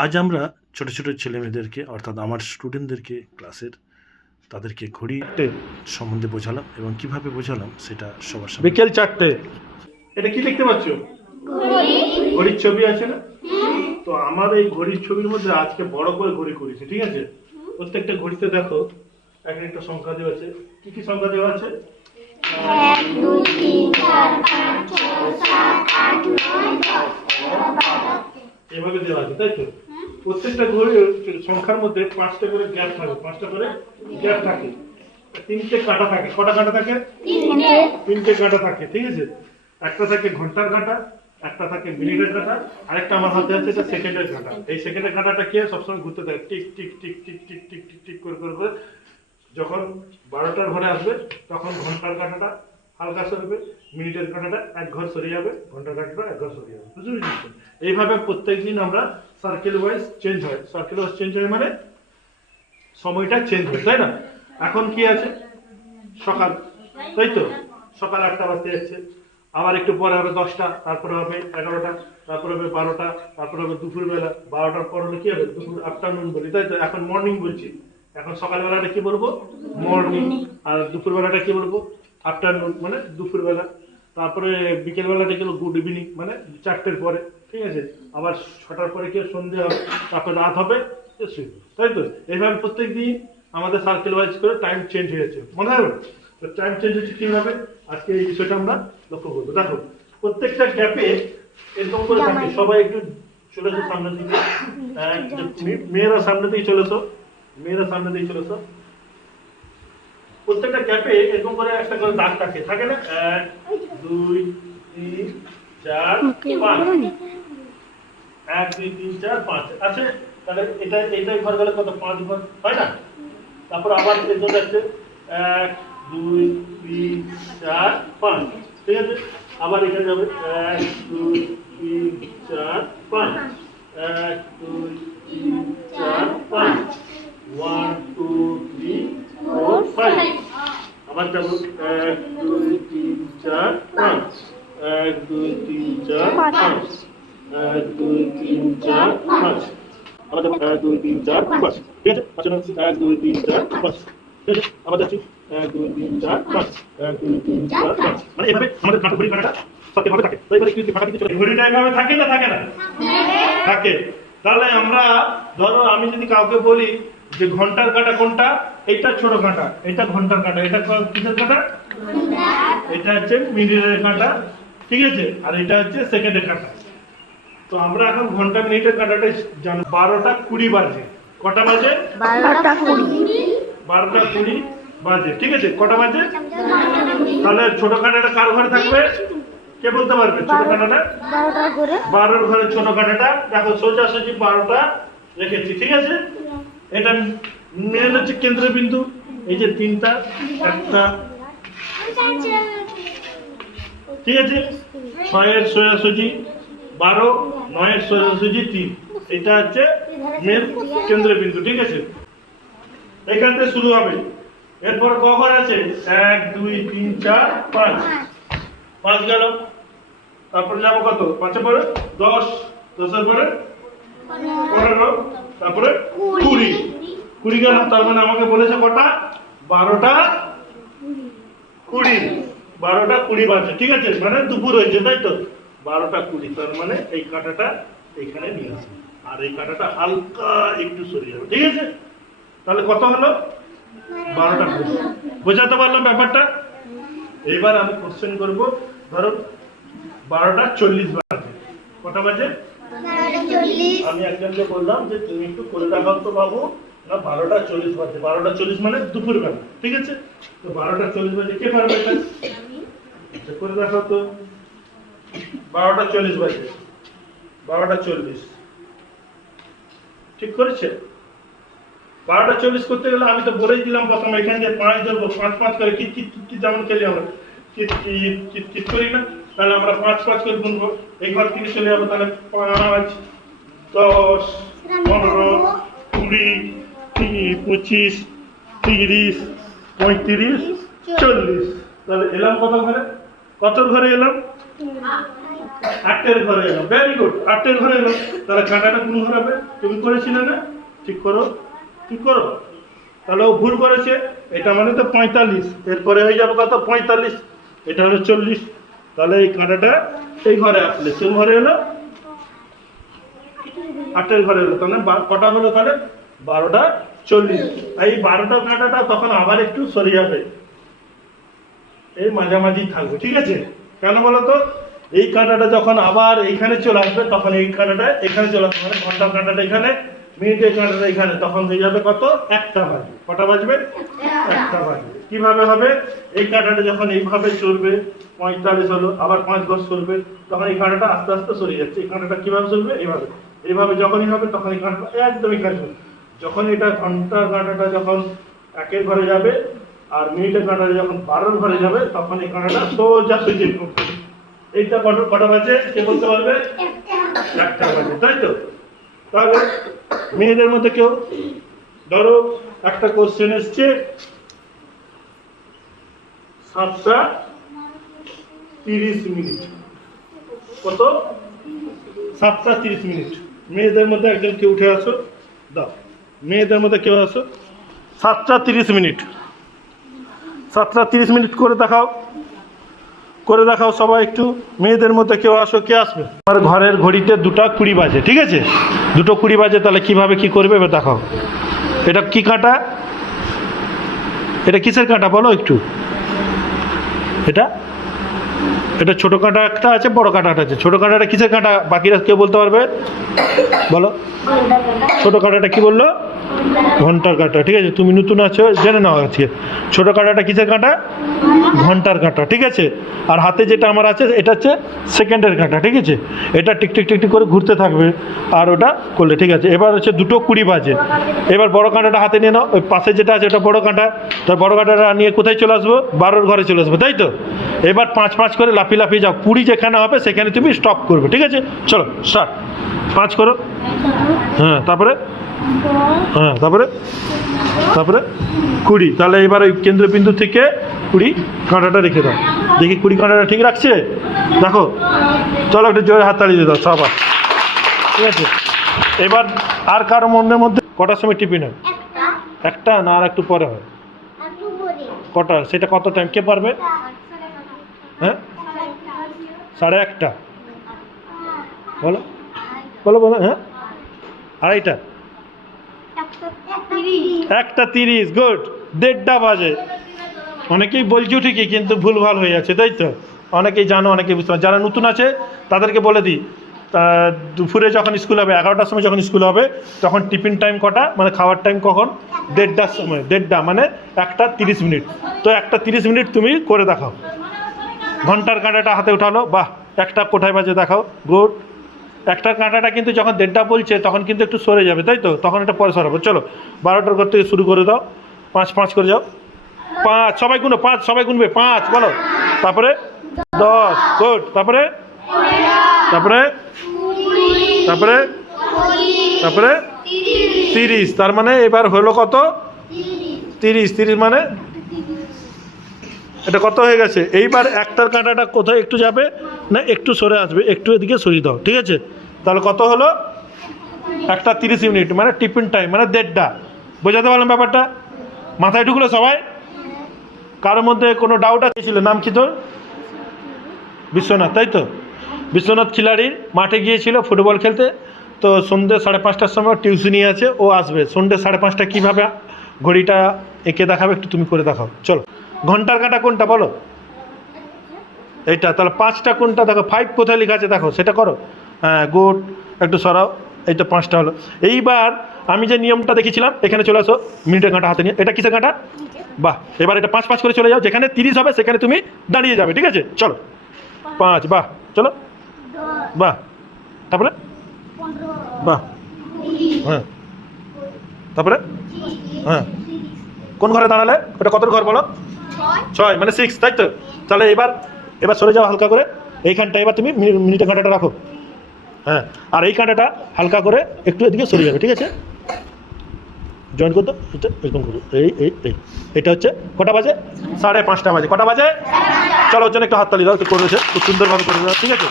আজ আমরা ছোট ছোট ছেলেমেয়েদেরকে অর্থাৎ আমার স্টুডেন্টদেরকে ক্লাসের তাদেরকে ঘড়িতে সম্বন্ধে বোঝালাম এবং কিভাবে বোঝালাম সেটা সবার সামনে। বিকেল 4টে। এটা কি দেখতে পাচ্ছ? ঘড়ির ছবি আছে না? তো আমার এই ঘড়ির ছবির মধ্যে আজকে বড় করে ঘড়ি করেছে, ঠিক আছে? প্রত্যেকটা ঘড়িতে দেখো একটা সংখ্যা দেওয়া আছে। কি কি সংখ্যা দেওয়া আছে? 1 2 3 4 5 6 7 8 9 10 এভাবে দেওয়া আছে, তাই তো? প্রত্যেকটা ঘড়ির সংখ্যার মধ্যে 5টা করে গ্যাপ থাকে, 5টা করে গ্যাপ থাকে, 3টে কাঁটা থাকে। কটা কাঁটা থাকে? 3টে কাঁটা থাকে, ঠিক আছে? একটা থাকে ঘন্টার কাঁটা, একটা থাকে মিনিটের কাঁটা, আরেকটা আমার হাতে আছে এটা সেকেন্ডের কাঁটা। এই সেকেন্ডের কাঁটাটা কি সবসময় ঘুরতে থাকে, tick tick tick tick tick tick tick tick করে করে করে। যখন 12টার ঘরে আসবে তখন ঘন্টার কাঁটাটা হালকা সরবে, মিনিটের কাঁটাটা এক ঘর সরিয়ে যাবে, ঘন্টার কাঁটাটা এক ঘর সরিয়ে যাবে। বুঝতে পেরেছেন? এইভাবে প্রত্যেকদিন আমরা সার্কেল ওয়াইজ চেঞ্জ হয়। সার্কেল ওয়াইজ চেঞ্জ হয় মানে সময়টা চেঞ্জ হয়, তাই না? এখন কি আছে? সকাল, তাই তো? সকাল 8টা বাজতে যাচ্ছে, আবার একটু পরে হবে 10টা, তারপরে হবে 11টা, তারপরে হবে 12টা, তারপরে হবে দুপুরবেলা। 12টার পর হলে কি হবে? দুপুর, আফটারনুন বলি, তাই তো? এখন মর্নিং বলছি। এখন সকালবেলাটা কি বলবো? মর্নিং। আর দুপুরবেলাটা কি বলবো? আফটারনুন, মানে দুপুরবেলা। তারপরে বিকেলবেলাটা গেল গুড ইভিনিং, মানে 4টের পরে, ঠিক আছে? আবার 6টার পরে কি সন্ধে হবে, তারপরে রাত হবে, তাই তো? এইভাবে প্রত্যেকদিন আমাদের সার্কেল ওয়াইজ করে টাইম চেঞ্জ হয়েছে, মনে হয়? তো টাইম চেঞ্জ হচ্ছে কিভাবে, আজকে এই বিষয়টা আমরা লক্ষ্য করবো। দেখো প্রত্যেকটা গ্যাপে এরকম করে থাকে। সবাই একটু চলেছো সামনের দিকে, মেয়েরা সামনে দিকে চলেছো, মেয়েরা সামনে দিকে চলেছো। প্রত্যেকটা গ্যাপে এরকম করে একটা করে দাগ থাকে, থাকে না? 1 2 3 4 5, 1 2 3 4 5 আছে। তাহলে এইটাই ঘর গেলে কত? 5 ঘর হয় না? তারপর আবার এরকম যাচ্ছে 1 2 3 4 5, ঠিক আছে? আবার এখানে যাবে 1 2 3 4 5, 1 2 3 4 5, 1 2 3 4 5। আবার যাবো 1 2 3 4 5, 1 2 3 4 5, 1 2 3 4 5। আবার যাবো 1 2 3 4 5, ঠিক আছে? 1 2 3 4 5, ঠিক আছে? আবার যাচ্ছি 1 2 3 4 5, 1 2 3 4 5। মানে এভাবে আমাদের ঘড়ি কাঁটাটা সঠিকভাবে থাকে। তো এবারে একটু ফাঁকা দিকে চলে, ঘড়িটা এভাবে থাকে না থাকে না? থাকে। তাহলে আমরা ধরো আমি যদি কাউকে বলি যে ঘন্টার কাঁটা কোনটা, এটা ছোট কাঁটা, এটা ঘন্টার কাঁটা, এটা কিসের কাঁটা? এটা হচ্ছে মিনিটের কাঁটা, ঠিক আছে? আর এটা হচ্ছে সেকেন্ডের কাঁটা। তো আমরা এখন ঘন্টা মিনিটের কাঁটাটাই জানি। 12টা 20 বাজে। কটা বাজে? 12টা 20 12টা 20 বাজে, ঠিক আছে? কটা বাজে? তাহলে ছোট কাঁটাটা কার ঘরে থাকবে? কে বলতে পারবে? ছোট কাঁটাটা 12টার ঘরে, 12 ঘরে ছোট কাঁটাটা। দেখো সোজাসুজি 12টা রেখেছি, ঠিক আছে? এটা মেন হচ্ছে কেন্দ্রবিন্দু। এই যে 3টা, একটা, ঠিক আছে? 6-এর সোজাসুজি 12, 9-এর সোজাসুজি 3। এটা হচ্ছে মেন কেন্দ্রবিন্দু, ঠিক আছে? এখান থেকে শুরু হবে। এরপর ক ঘর আছে? 1 2 3 4 5, 5 গেল। তারপরে যাবো কত? 5 এর পরে 10, 10-এর পরে 15, তারপরে 20, 20 গেল। তার মানে আমাকে বলেছে কটা? 12টা 20, 12টা 20 বাজে, ঠিক আছে? মানে দুপুর হয়েছে, তাই তো? 12টা 20। তার মানে এই কাঁটাটা এখানে নিয়ে আসবে, আর এই কাঁটাটা হালকা একটু সরিয়ে যাবে, ঠিক আছে? তাহলে কত হলো? 12টা 20। বোঝাতে পারলাম ব্যাপারটা? এইবার আমি কোশ্চেন করব। ধরো 12টা 40 বাজে। কটা বাজে? 12টা 40। আমি একজনকে বললাম যে তুমি একটু করে দেখাও তো বাবু। না, 12টা 40 বাজে। 12টা 40 মানে দুপুরবেলা, ঠিক আছে? তো 12টা 40 বাজে কে পারবে এটা? আচ্ছা, করে দেখাও তো। 12টা 40 বাজে, 12টা 40, ঠিক করেছে? 12টা 40 করতে গেলে আমি তো বলেই দিলাম প্রথমে এখান দিয়ে 5 ধরবো, 5 5 করে কিট কিট কিট যেমন খেলি আমরা, কিট কিট কিট কিট করি না? তাহলে আমরা 5 5 করে গুনবো। এই ঘর থেকে চলে যাবো, তাহলে 5 10 15 20 25 30 35 40। তাহলে এলাম কত ঘরে? কত ঘরে এলাম? 8 ঘরে এলো, ভেরি গুড, 8 ঘরে এলো। তাহলে কাঁটাটা কোন ঘরে হবে? তুমি করেছিলে না? ঠিক করো, ঠিক করো। তাহলে ও ভুল করেছে, এটা মানে তো 45, এরপরে হয়ে যাবে কত? 45, এটা হলো 40। তাহলে এই কাঁটাটা এই ঘরে আসলে কোন ঘরে এলো? 8 ঘরে এলো। তাহলে কটা হলো তাহলে? 12টা 40। এই 12টা কাঁটাটা তখন আবার একটু সরে যাবে, এই মাঝামাঝি থাকবে, ঠিক আছে? কেন বলো তো? এই কাঁটাটা যখন আবার এইখানে চলে আসবে তখন এই কাঁটাটা এখানে চলে আসবে, মানে ঘন্টার কাঁটাটা এখানে, মিনিটের কাঁটাটা এখানে, তখন হয়ে যাবে কত? 1টা বাজবে। কটা বাজবে? 1টা বাজবে। কিভাবে হবে? এই কাঁটাটা যখন এইভাবে চলবে, 45 হলো, আবার 5 ঘর চলবে, তখন এই কাঁটাটা আস্তে আস্তে সরে যাচ্ছে। এই কাঁটাটা কিভাবে চলবে? এইভাবে। এইভাবে যখনই হবে তখন এই কাঁটাটা একদম এখানে চলবে। যখন এটা ঘন্টার কাঁটাটা যখন 1 ঘরে যাবে আর মিনিটের কাঁটাটা যখন 12 ঘরে যাবে তখন এই কাঁটাটা সোজা সুইচে ঢুকবে। এইটা কটা বাজে কে বলতে পারবে? 1টা বাজে, তাই তো? তাহলে মেয়েদের মধ্যে কেউ ধরো একটা কোশ্চেন এসছে 7টা 30 মিনিট, কত? 7টা 30 মিনিট। মেয়েদের মধ্যে একজন কেউ উঠে আসো, দাও। মেয়েদের মধ্যে কেউ আসো, 7টা 30 মিনিট, 7টা 30 মিনিট করে দেখাও, করে দেখাও সবাই একটু। মেয়েদের মধ্যে কেউ আসো, কে আসবে? আমার ঘরের ঘড়িতে 2টা 20 বাজে, ঠিক আছে? 2টো 20 বাজে, তাহলে কিভাবে কি করবে এবার দেখাও। এটা কি কাঁটা? এটা কিসের কাঁটা বলো একটু? এটা এটা ছোট কাঁটা একটা আছে, বড় কাঁটাটা আছে। ছোট কাঁটাটা কিসের কাঁটা? বাকিরা কেউ বলতে পারবে? বলো। ছোট কাঁটাটা কি বললো? ঘন্টার কাঁটা, ঠিক আছে? তুমি নতুন আছো, জেনে নাও আজকে। ছোট কাঁটাটা কিসের কাঁটা? ঘন্টার কাঁটা, ঠিক আছে? আর হাতে যেটা আমার আছে এটা হচ্ছে সেকেন্ডের কাঁটা, ঠিক আছে? এটা টিক টিক টিক টিক করে ঘুরতে থাকবে আর ওটা করলে, ঠিক আছে? এবার হচ্ছে 2টো 20 বাজে। এবার বড় কাঁটাটা হাতে নিয়ে নাও, ওই পাশে যেটা আছে ওটা বড় কাঁটা। তার বড় কাঁটাটা নিয়ে কোথায় চলে আসবো? 12 ঘরে চলে আসবো, তাই তো? এবার 5 করে লাফিয়ে লাফিয়ে যাও, 20 যেখানে হবে সেখানে তুমি স্টপ করবে, ঠিক আছে? চলো স্টার্ট। 5 করো, হ্যাঁ, তারপরে হ্যাঁ, তারপরে 20। তাহলে এবার ওই কেন্দ্রবিন্দু থেকে 20 কাঁটাটা রেখে দাও। দেখি 20 কাঁটাটা ঠিক রাখছে, দেখো। চলো একটু জোরে হাততালি দিয়ে দাও সবার, ঠিক আছে? এবার আর কারো মনের মধ্যে কটার সময় টিফিন হয়? একটা না, আর একটু পরে হয়? কটা? সেটা কত টাইম কে পারবে? হ্যাঁ, 1:30। বলো বলো বলো। হ্যাঁ, 2:30। 1:30, গুড। 1:30 বাজে। অনেকেই বলছো ঠিকই, কিন্তু ভুলভাল হয়ে যাচ্ছে, তাই তো? অনেকেই জানো, অনেকেই বুঝতে পারো। যারা নতুন আছে তাদেরকে বলে দিই, দুপুরে যখন স্কুল হবে, 11টার সময় যখন স্কুল হবে, তখন টিফিন টাইম কটা, মানে খাওয়ার টাইম কখন? 1:30টার সময়। 1:30 মানে 1:30 মিনিট। তো 1:30 মিনিট তুমি করে দেখাও। ঘন্টার কাঁটাটা হাতে উঠালো, বাহ। 1টা কোথায় বাজে দেখাও, গুড। 1টার কাঁটাটা কিন্তু যখন 1:30 বলছে তখন কিন্তু একটু সরে যাবে, তাই তো? তখন এটা পরে সরাবো। চলো 12টার ঘর থেকে শুরু করে দাও। 5 করে যাও। 5 সবাই গুনো, 5 সবাই গুনবে। 5 বলো, তারপরে 10, গুড। তারপরে তারপরে তারপরে তারপরে 30। তার মানে এবার হলো কত? 30 মানে এটা কত হয়ে গেছে? এইবার 1টার কাঁটাটা কোথায় একটু যাবে না, একটু সরে আসবে, একটু এদিকে সরিয়ে দাও, ঠিক আছে? তাহলে কত হলো? 1:30 মিনিট মানে টিফিন টাইম, মানে 1:30। বোঝাতে পারলাম ব্যাপারটা? মাথায় ঢুকলো সবাই? কারোর মধ্যে কোনো ডাউট ছিল? নাম কি তোর? বিশ্বনাথ, তাই তো? বিশ্বনাথ খিলাড়ির মাঠে গিয়েছিল ফুটবল খেলতে। তো সন্ধ্যে 5:30টার সময় টিউশনি আছে, ও আসবে। সন্ধ্যে 5:30 কীভাবে ঘড়িটা এঁকে দেখাবে একটু তুমি করে দেখাও। চলো। ঘন্টার কাঁটা কোনটা বলো? এইটা। তাহলে 5টা কোনটা দেখো? 5 কোথায় লেখা আছে দেখো, সেটা করো। হ্যাঁ, গুড। একটু সরাও। এইটা 5টা হলো। এইবার আমি যে নিয়মটা দেখেছিলাম, এখানে চলে আসো, মিনিটের কাঁটা হাতে নিয়ে। এটা কিসের কাঁটা? বাহ। এবার এটা 5 করে চলে যাও, যেখানে 30 হবে সেখানে তুমি দাঁড়িয়ে যাবে, ঠিক আছে? চলো 5, বাহ। চলো, বাহ। তারপরে বাহ, হ্যাঁ। তারপরে হ্যাঁ, কোন ঘরে দাঁড়ালে? ওটা কত ঘর বলো? 6 মানে 6, তাই তো? তাহলে এবার সরে যাও হালকা করে। এইখানটা এবার তুমি মিনিটের কাঁটাটা রাখো, হ্যাঁ। আর এই কাঁটাটা হালকা করে একটু এদিকে সরে যাবে, ঠিক আছে? জয়েন করতো, এটা এরকম করো। এটা হচ্ছে কটা বাজে? 5:30 বাজে। কটা বাজে? চলো ওর জন্য একটু হাততালি দাও, একটু করেছে, খুব সুন্দরভাবে করে দাও, ঠিক আছে?